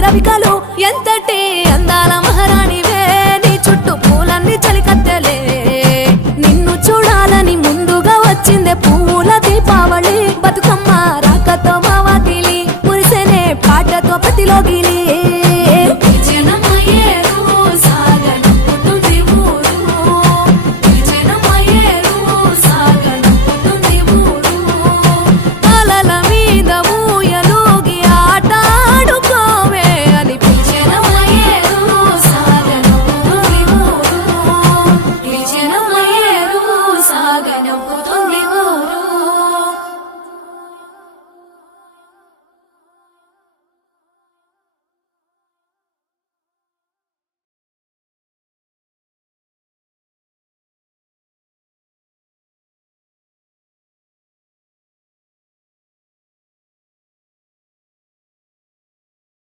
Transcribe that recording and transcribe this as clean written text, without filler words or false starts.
రవికలు ఎంతటి అందాల మహారాణివే నీ చుట్టూ పూలన్నీ చలికత్తెలే నిన్ను చూడాలని ముందుగా వచ్చిందే పూల దీపావళి బతుకమ్మ రాకతో మా వాకిలి మురిసెనే పాటతో ప్రతిలోగిలి